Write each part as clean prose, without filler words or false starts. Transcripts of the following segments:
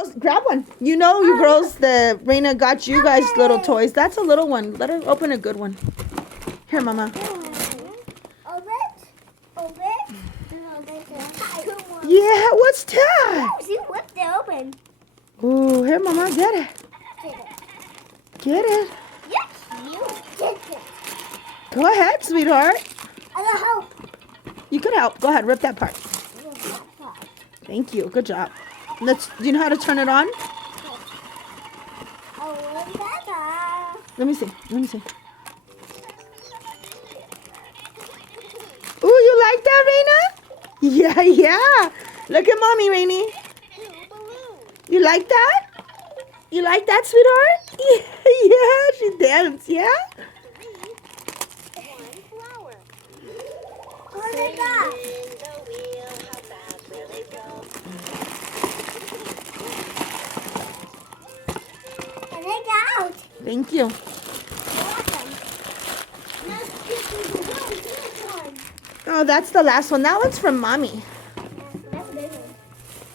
Girls, grab one. You know, you girls, the Raina got you guys little toys. That's a little one. Let her open a good one. Here, Mama. Yeah, what's that? She whipped it open. Ooh, here, Mama, get it. Get it. Yes, you did it. Go ahead, sweetheart. I will help. You could help. Go ahead, rip that part. Thank you. Good job. Do you know how to turn it on? Let me see. Let me see. Ooh, you like that, Raina? Yeah, yeah. Look at Mommy, Rainy. You like that? You like that, sweetheart? Yeah, yeah. She danced, yeah? What is that? Out. Thank you. Oh, that's the last one. That one's from Mommy.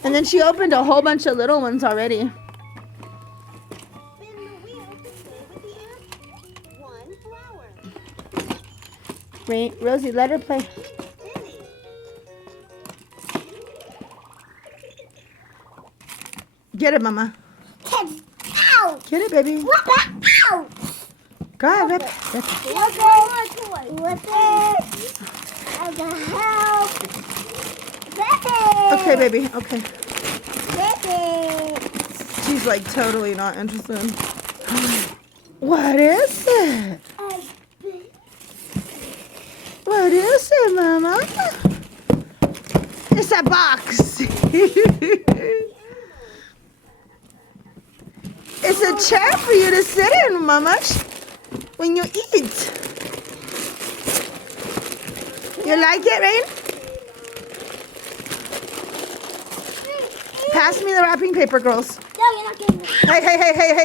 And then she opened a whole bunch of little ones already. Rosie, let her play. Get it, Mama. Ow! Get it, baby. Ow! Go ahead, rip. Whip it. I can help. Whip it. Okay, baby. Okay. Whip it. She's like totally not interested. What is it? What is it, Mama? It's a box. It's a chair for you to sit in, Mama, when you eat. You like it, Rain? Pass me the wrapping paper, girls. No, you're not getting it. Hey, hey, hey, hey, hey.